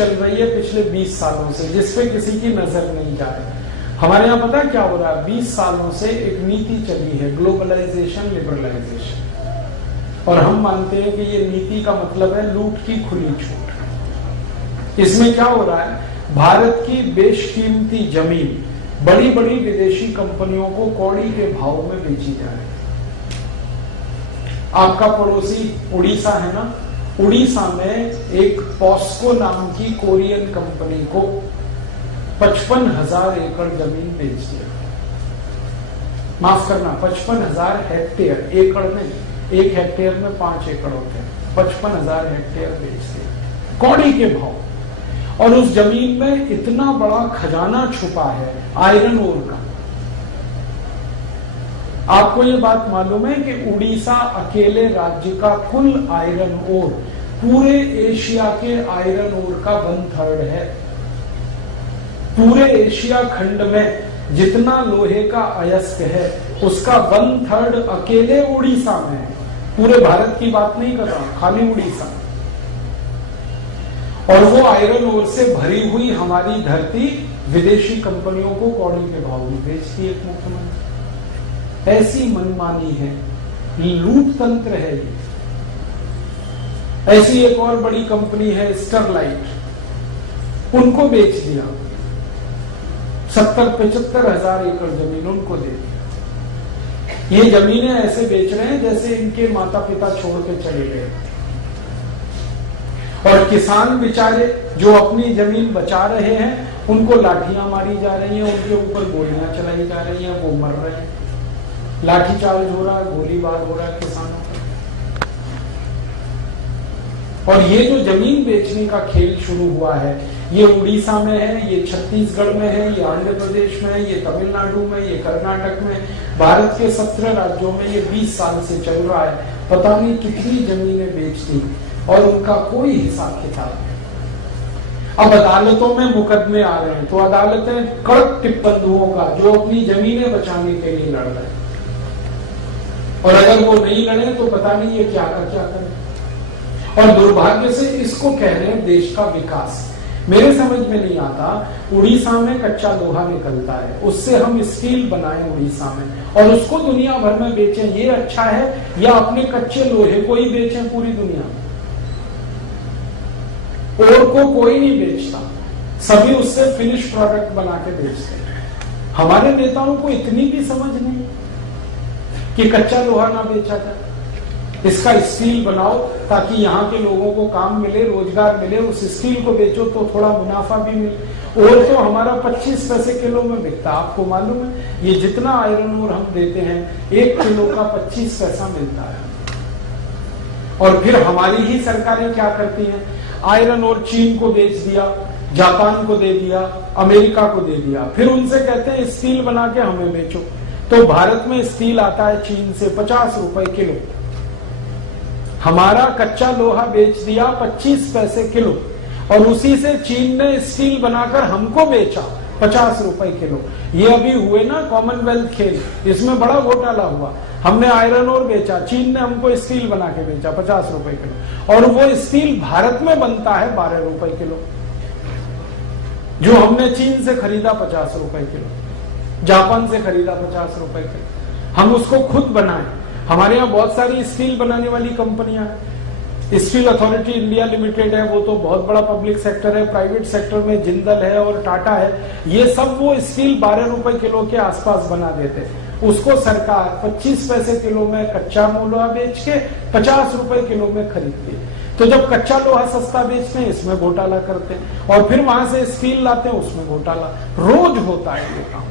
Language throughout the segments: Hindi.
चल रही है पिछले 20 सालों से, जिसपे किसी की नजर नहीं जा रही। हमारे यहाँ पता क्या हो रहा है, 20 सालों से एक नीति चली है, ग्लोबलाइजेशन, लिबरलाइजेशन, और हम मानते हैं कि ये नीति का मतलब है लूट की खुली छूट। इसमें क्या हो रहा है, भारत की बेशकीमती जमीन बड़ी बड़ी विदेशी कंपनियों को कौड़ी के भाव में बेची जा रही है। आपका पड़ोसी उड़ीसा है ना, उड़ीसा में एक पॉस्को नाम की कोरियन कंपनी को 55,000 एकड़ जमीन बेच दिया। माफ करना, 55,000 हेक्टेयर, एकड़ में, एक हेक्टेयर में 5 एकड़ होते हैं, 55,000 हेक्टेयर बेच दिया कौड़ी के भाव। और उस जमीन में इतना बड़ा खजाना छुपा है आयरन ओर का। आपको ये बात मालूम है कि उड़ीसा अकेले राज्य का कुल आयरन ओर पूरे एशिया के आयरन ओर का 1/3 है। पूरे एशिया खंड में जितना लोहे का अयस्क है उसका 1/3 अकेले उड़ीसा में है। पूरे भारत की बात नहीं कर रहा, खाली उड़ीसा। और वो आयरन ओर से भरी हुई हमारी धरती विदेशी कंपनियों को कौड़ी के भाव में बेचती है एक मुख्यमंत्री। ऐसी मनमानी है, लूट तंत्र है ये। ऐसी एक और बड़ी कंपनी है स्टरलाइट, उनको बेच दिया, 70-75 हजार एकड़ जमीन उनको दे दी। ये जमीनें ऐसे बेच रहे हैं जैसे इनके माता पिता छोड़ के चले गए। और किसान बेचारे जो अपनी जमीन बचा रहे हैं उनको लाठियां मारी जा रही हैं, उनके ऊपर गोलियां चलाई जा रही हैं, वो मर रहे हैं, लाठीचार्ज हो रहा है, गोलीबार हो रहा है किसानों का। और ये जो जमीन बेचने का खेल शुरू हुआ है, ये उड़ीसा में है, ये छत्तीसगढ़ में है, ये आंध्र प्रदेश में है, ये तमिलनाडु में, ये कर्नाटक में, भारत के 17 राज्यों में ये 20 साल से चल रहा है। पता नहीं कितनी जमीनें बेच दी और उनका कोई हिसाब किताब नहीं। अब अदालतों में मुकदमे आ रहे हैं तो अदालतें कड़क टिप्पणी होगा जो अपनी जमीनें बचाने के लिए लड़ रहे हैं, और अगर वो नहीं लड़े तो पता नहीं ये क्या करें। और दुर्भाग्य से इसको कह रहे हैं देश का विकास। मेरे समझ में नहीं आता, उड़ीसा में कच्चा लोहा निकलता है, उससे हम स्टील बनाएं उड़ीसा में और उसको दुनिया भर में बेचें, ये अच्छा है, या अपने कच्चे लोहे को ही बेचें पूरी दुनिया में? और को कोई नहीं बेचता, सभी उससे फिनिश प्रोडक्ट बना के बेचते हैं। हमारे नेताओं को इतनी भी समझ नहीं कि कच्चा लोहा ना बेचा जाए, इसका स्टील बनाओ ताकि यहाँ के लोगों को काम मिले, रोजगार मिले, उस स्टील को बेचो तो थोड़ा मुनाफा भी मिले। और तो हमारा 25 पैसे किलो में बिकता, आपको मालूम है, ये जितना आयरन ओर हम देते हैं 1 किलो का 25 पैसा मिलता है। और फिर हमारी ही सरकारें क्या करती हैं, आयरन ओर चीन को बेच दिया, जापान को दे दिया, अमेरिका को दे दिया, फिर उनसे कहते हैं स्टील बना के हमें बेचो। तो भारत में स्टील आता है चीन से 50 रुपए किलो, हमारा कच्चा लोहा बेच दिया 25 पैसे किलो, और उसी से चीन ने स्टील बनाकर हमको बेचा 50 रुपए किलो। ये अभी हुए ना कॉमनवेल्थ खेल, इसमें बड़ा घोटाला हुआ। हमने आयरन ओर बेचा, चीन ने हमको स्टील बना के बेचा 50 रुपए किलो, और वो स्टील भारत में बनता है 12 रुपए किलो, जो हमने चीन से खरीदा 50 रुपए किलो, जापान से खरीदा 50 रुपए किलो। हम उसको खुद बनाए। हमारे यहाँ बहुत सारी स्टील बनाने वाली कंपनियां हैं। स्टील अथॉरिटी इंडिया लिमिटेड है, वो तो बहुत बड़ा पब्लिक सेक्टर है। प्राइवेट सेक्टर में जिंदल है और टाटा है। ये सब वो स्टील 12 रुपए किलो के आसपास बना देते हैं। उसको सरकार 25 पैसे किलो में कच्चा लोहा बेच के 50 रुपए किलो में खरीदती है। तो जब कच्चा लोहा सस्ता बेचते हैं इसमें घोटाला करते हैं, और फिर वहां से स्टील लाते हैं उसमें घोटाला। रोज होता है ये काम।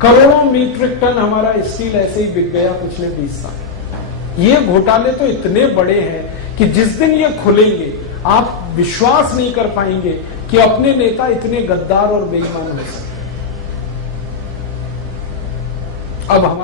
करोड़ों मीट्रिक टन हमारा स्टील ऐसे ही बिक गया पिछले 20 साल। ये घोटाले तो इतने बड़े हैं कि जिस दिन ये खुलेंगे आप विश्वास नहीं कर पाएंगे कि अपने नेता इतने गद्दार और बेईमान हो सकते। अब हम